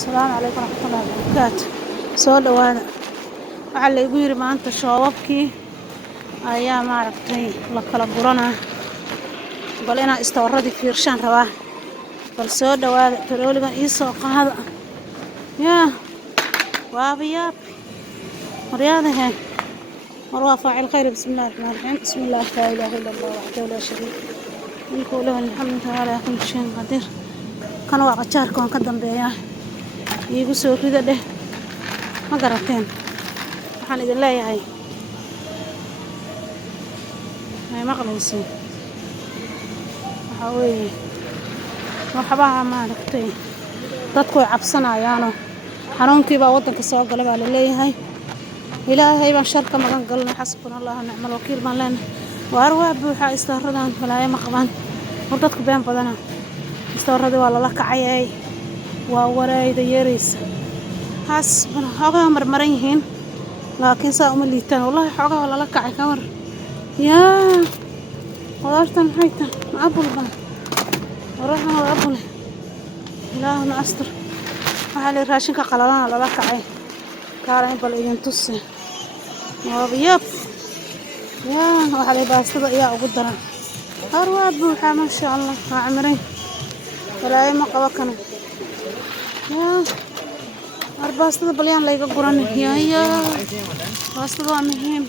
السلام عليكم ورحمة الله وبركاته. soo dhawaada waxaa la igu yiri maanta shoobabkii ayaa maaragtay la kala guranaa bal inaan istooradii fiirshaan rabaa bal soo dhawaada tarooligan ii soo qaada yaa waabiyaab maryaadahe mar waa faacil khayr bismillaahi raxmaani raxiim bismillaahi laa ilaaha illa allah waxdahu laa shariika mulku lahu alxamdu calaa kulli shayin qadiir kana waa qajaarka waan ka dambeeyaa iigu soo rida dheh ma garateen waxaan idin leeyahay may maqlaysiin waxaa weeye waxbaha maaragtay dadku way cabsanayaanoo xanuunkiibaa waddanka soo gala baa la leeyahay ilaahay baan shar ka magan galnay xasbuna allahu nicmal wakiil baan leenahay waar waa buuxaa istoorradan balaayo ma qabaan war dadku been badana istoorradii waa lala kacayay waa wareeyda yeeraysa xasbuna xoogaa marmaran yihiin laakiin saa uma liitaan wallahi xoogaa waa lala kacay ka war yaa qudaartan maxay tahay ma abulba warahan waa abule ilaahuna astur waxaa la raashinka qalalana lala kacay kaalayn bal idin tusi waabiyab yaa waxaa la baastada ayaa ugu daran har waa buuxaa maasha allah waa camiray walaayo ma qabo kana yaa war baastada bal yaan layga guran yaa baastada waa muhiim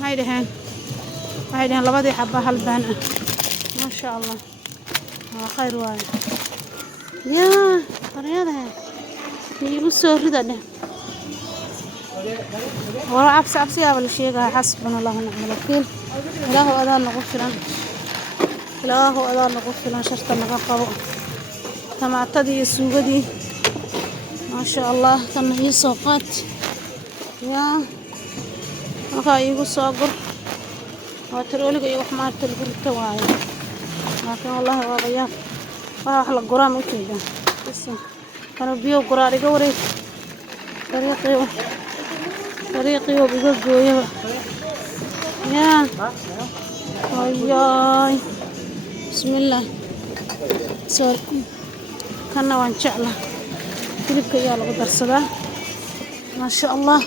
maxay dhaheen labadii xabba hal baan ah maasha allah waa khayr waaye yaa qaryadahe iigu soo rida dheh wala cabsi yaaba la sheegaya xasbuna allahu nicmal wakiil ilaahu adaa nagu filan sharta naga qabo tamaatadii iyo suugadii maasha allah kana ii soo qaad yaa markaa iigu soo gur waa tarooliga iyo wax maarta lagu rita waaye laakiin wallahi waa bayaab waa wax la guraa ma ujeedaa kana biyo guraa iga wareeg dariiqii oo iga gooyaba yaa ayaay bismillaah kana waan jecla hilibka ayaa lagu darsadaa maasha allah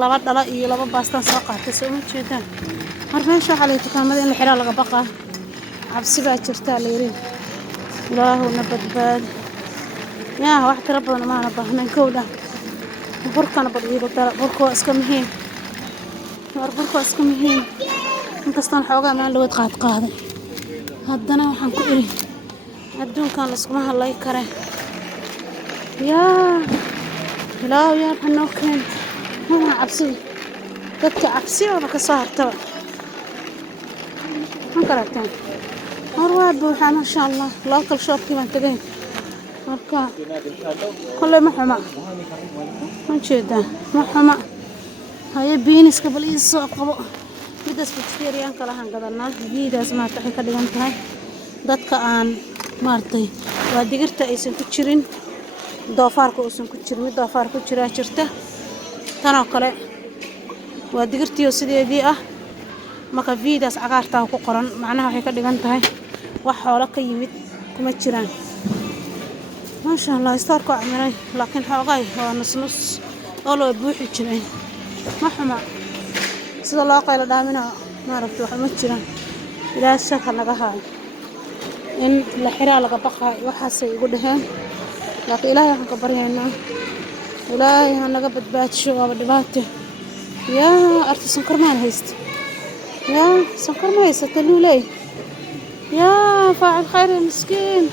laba dhala iyo laba baastaan soo qaatay soo ma jeedaan mar meesha waxaa lay dukaamada in la xiraa laga baqaa cabsi baa jirtaa layiri ilaahuna badbaadi yaa wax tiro badan maana baahnayn kowdha burkana bal iigu dara burka waa iska muhiim inkastaan xoogaa maan lawad qaadqaaday haddana waxaan ku iri adduunkan laskuma hadlay kare yaa ilaahu yaa xanoo keen mana cabsida dadka cabsiyooda ka soo hartaba ma garateen mar waa buuxaa maasha allah local shopkii baan tagay marka kolley ma xuma ma jeedaa ma xuma haye biiniska bal ii soo qabo midaas vegetarianka lahaan gadanaa biidaas maarta waxay ka dhigan tahay dadka aan maartay waa digirta aysan ku jirin doofaarka uusan ku jirin mid doofaar ku jiraa jirta tanoo kale waa digirtiioo sideedii ah marka viidaas cagaartaa ku qoran macnaha waxay ka dhigan tahay wax xoolo ka yimid kuma jiraan maasha allah istaarku camiray laakiin xoogay waa nusnus oo loo buuxi jiray ma xuma sida loo qaylo dhaamina maaragtay wax uma jiraan ilaahay shaka naga haayo in la xiraa laga baqaayo waxaasay igu dhaheen laakiin ilaahay waxaan ka baryaynaa ilaahay ha naga badbaadisho waaba dhibaato yaa arti sonkor maan haysta yaa sonkor ma haysata luuley yaa faacil khayr miskiin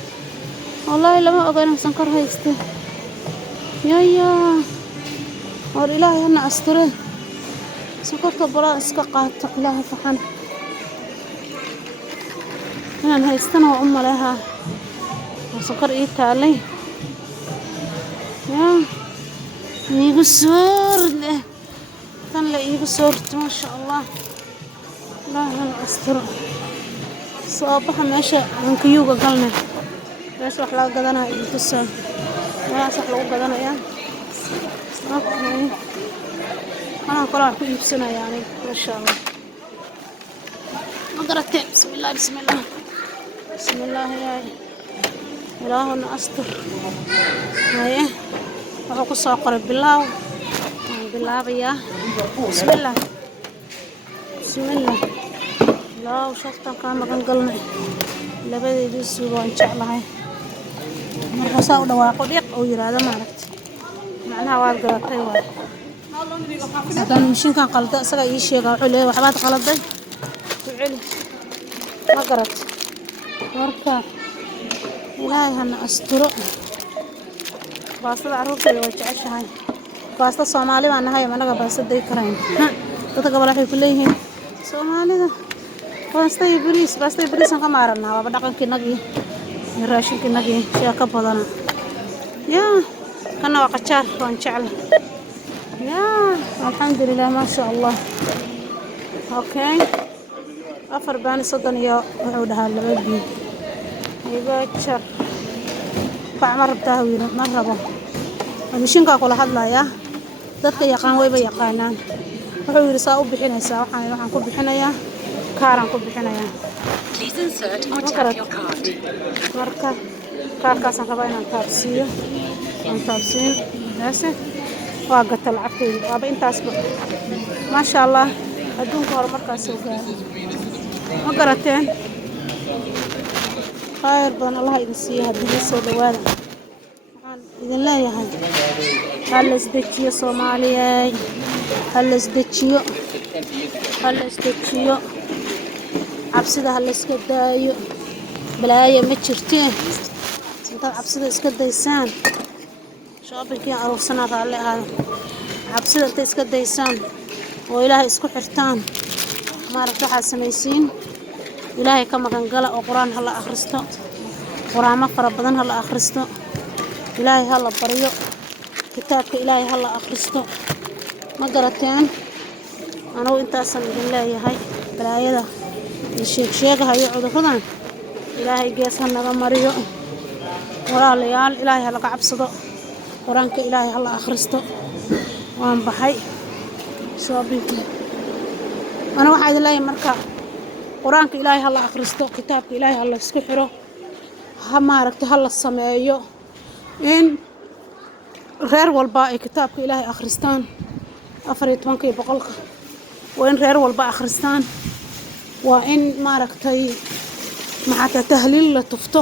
wallaahi lama oga inaan sonkor haysta yaa war ilaahay hana asture sonkorta balaa iska qaato ilaahay faxan inaan haystana waa u maleehaa waa sonkor ii taalay yaa iigu soorleh tan la iigu soorto maasha allah ilaahay hana asturo soo baxa meesha hankiyuuga galne meesha wax laga gadanaya idin tusaa meelahaas wax lagu gadanayaa okay anaa kale wax ku iibsanaya aniga maasha allah ma garateen bismillaah yaay ilaahuna astur haye wuxuu ku soo qoray bilaaw bilaabayaa bismillah bismillah ilaahu shartan kaa magan galnay labadeedii suuq waan jeclahay markuu saa u dhawaaqo dhiiq oo yiraahdo maaragtay macnaha waad garatay waay haddaan mishiinkan qalda isaga ii sheega wuxuu leeyahay waxbaad qaladay ku celi ma garat marka ilaahay hana asturo baastada carruurtayda way jeceshahay baasta Soomaali baan nahay anaga baastaday karayn dadka gobol waxay ku leeyihiin Soomaalida baastay bariis ka maarana waa dhaqankiinagii raashinkiinagii shay ka badan yaa kana waa qajaar waan jecel yaa alxamdulillah ma sha Allah okay afar baan soddon iyo wuxuu dhahaa laba bii ibaachar bacmar rabtaa wiil ma rabo mishiinka kula hadlaya dadka yaqaan wayba yaqaanaan wuxuu yiri saa u bixinaysaa waxaan ku bixinayaa kaaran ku bixinayaa please insert or tap your card marka kaarkaasaan rabaa inaan taabsiiyo aan taabsiin daase waa gata lacagtayda waaba intaasba maasha Allah adduunka horumarkaas soo gaaray ma garateen khayr badan Allah idin siiyo haddii soo dhawaada waxaan idin leeyahay hal isdejiyo Soomaaliyeey hal isdejiyo cabsida hal iska daayo balaayo ma jirteen intaad cabsida iska daysaan shoppingkii aroorsanaa raalli ahaada cabsida inta iska daysaan oo ilaahay isku xirtaan maaragta waxaad samaysiin ilaahay ka magan gala oo quraan hala akhristo quraamo fara badan hala akhristo ilaahay hala baryo kitaabka ilaahay hala akhristo ma garateen anuu intaasan idin leeyahay balaayada sheegahayo cudurradan ilaahay gees ha naga mariyo walaalayaal ilaahay ha laga cabsado quraanka ilaahay hala akhristo waan baxay shoppingkii ana waxaa idin leeyahay marka quraanka ilaahay hala akhristo kitaabka ilaahay hala isku xiro ha maaragtay hala sameeyo in reer walba ay kitaabka ilaahay akhristaan 14 boqolka waa in reer walba akhristaan waa in maaragtay maxaa tahliil la tufto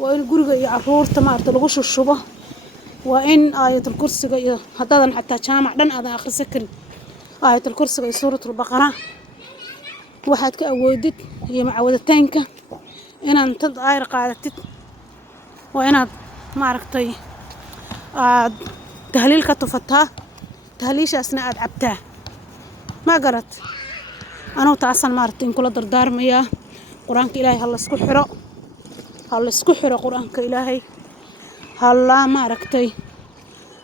waa in guriga iyo carruurta maaragtay lagu shushubo waa in aayatul kursiga iyo haddadan xataa jaamac dhan aadan akhrisan karin aayatul kursiga iyo suuratul baqara waxaad ka awoodid iyo macawadateynka inaad tad ayr qaadatid waa inaad maaragtay aad tahliil ka tufataa tahliishaasna aad cabtaa ma garat anuu taasan maaragtay in kula dardaarmayaa quraanka ilaahay ha la isku xiro quraanka ilaahay hala maaragtay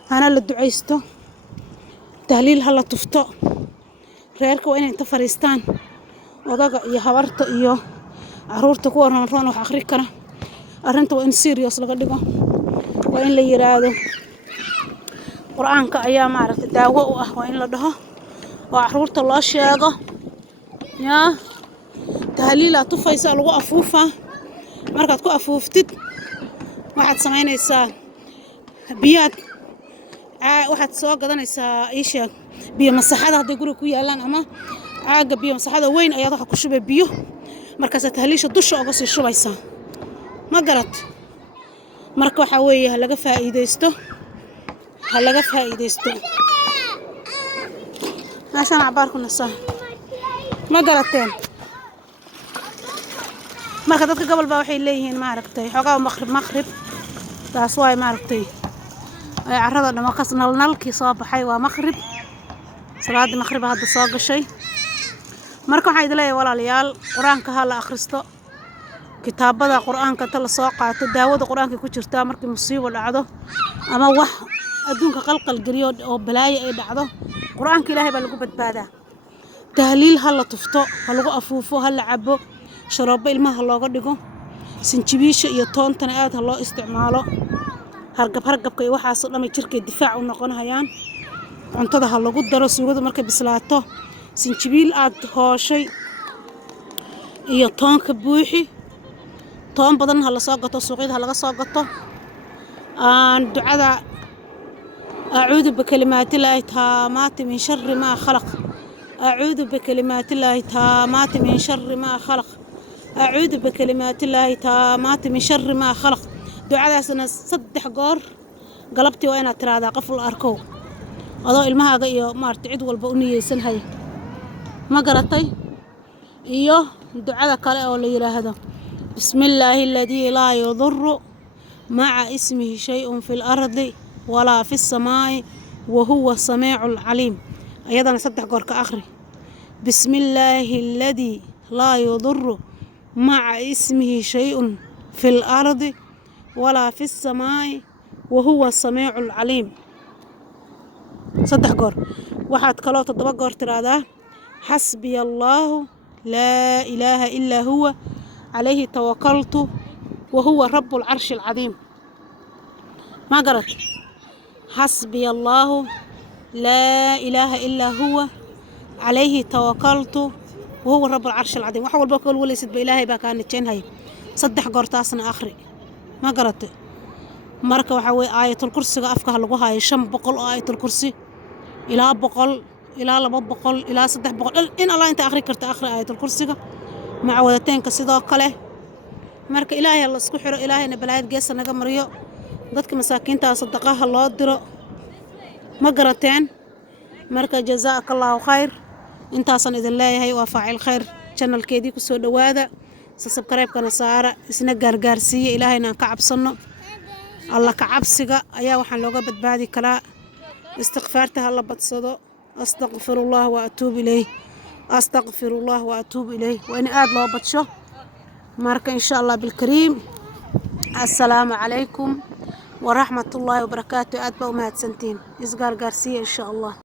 hana la ducaysto tahliil hala tufto reerka waa inay inta fariistaan odaga iyo habarta iyo carruurta kuwa roon wax akhri kara arrinta waa in serious laga dhigo waa in la yiraahdo quraanka ayaa maaragtay daawo u ah waa in la dhaho oo carruurta loo sheego yaa tahliil aad tufaysa lagu afuufaa markaad ku afuuftid waxaad samaynaysaa biyaad waxaad soo gadanaysaa isha biyo masaxada hadday guriga ku yaalaan ama caaga biyo masaxada weyn ayaad waxa ku shubay biyo markaas tahliisha dusha uga sii shubaysaa ma garat marka waxa weeye ha laga faa'iideysto meeshaan cabaarku nasaa ma garateen marka dadka gobol baa waxay leeyihiin maaragtay xogaa maqrib taas waay maaragtay ay carrada dhama kas nalkii soo baxay waa maqrib salaadii maqrib hadda soo gashay marka waxaan idin leeyahay walaalayaal quraanka ha la akhristo kitaabada quraanka ta la soo qaato daawada quraanka ku jirta markii musiibo dhacdo ama wax adduunka qalqal galiyo oo balaayo ay dhacdo quraanka ilaahay baa lagu badbaadaa tahliil ha la tufto ha lagu afuufo ha la cabo sharoobo ilmaha looga dhigo sinjibiisha iyo toontana aad ha loo isticmaalo hargabka iyo waxaas oo dhan jirka difaac u noqonayaan cuntada ha lagu daro suugada markay bislaato sinjibiil aad hooshay iyo toonka buuxi toon badan ha la soo gato suuqyada ha laga soo gato ducada أعوذ بكلمات الله التامات من شر ما خلق أعوذ بكلمات الله التامات من شر ما خلق أعوذ بكلمات الله التامات من شر ما خلق دعاء سنة صدح قور قلبتي وأنا ترى هذا قفل أركو أضاء المها جاي ما ارتعد والبؤنية سنهاي ما قرأتي إيوه دعاء كلا ولا يرى هذا بسم الله الذي لا يضر مع اسمه شيء في الأرض ولا في السماء وهو السميع العليم أيضا صدح قور كآخري بسم الله الذي لا يضر مع اسمه شيء في الأرض ولا في السماء وهو السميع العليم صدح قور واحد كلو تضبق قور ترادا حسبي الله لا إله إلا هو عليه توكلت وهو رب العرش العظيم ما قرأت حسبي الله لا إله إلا هو عليه توكلت وهو رب العرش العظيم وحول بقول ولا سد بإلهي بقى كانت هاي صدح قرطاسنا آخري ما قرأت مركه وحوي آية الكرسي أفكها لقوها شم بقول آية الكرسي إلى بقول إلى لب بقول إلى صدح بقول إن الله أنت آخري كرت آخر آية الكرسي مع ودتين كصدا قله مركه إلهي الله سكحر إلهي نبلايد جيس نجمريو ضدك مساكين تصدقها الله درو ما قرأتين مركه جزاك الله خير انت أصلا إذا الله هي وفاعل خير channel كيدي كسر دواذا سبسكرايب كنا سارة اسمه جارجارسية إلهينا كعب صنّ الله كعب سجى أيها وحن لو جبت بعد كلا استغفرتها الله بتصدق أستغفر الله وأتوب إليه أستغفر الله وأتوب إليه وإن آد لو بتشو مارك إن شاء الله بالكريم السلام عليكم ورحمة الله وبركاته أتبع ومهد سنتين إسقار جارسية إن شاء الله.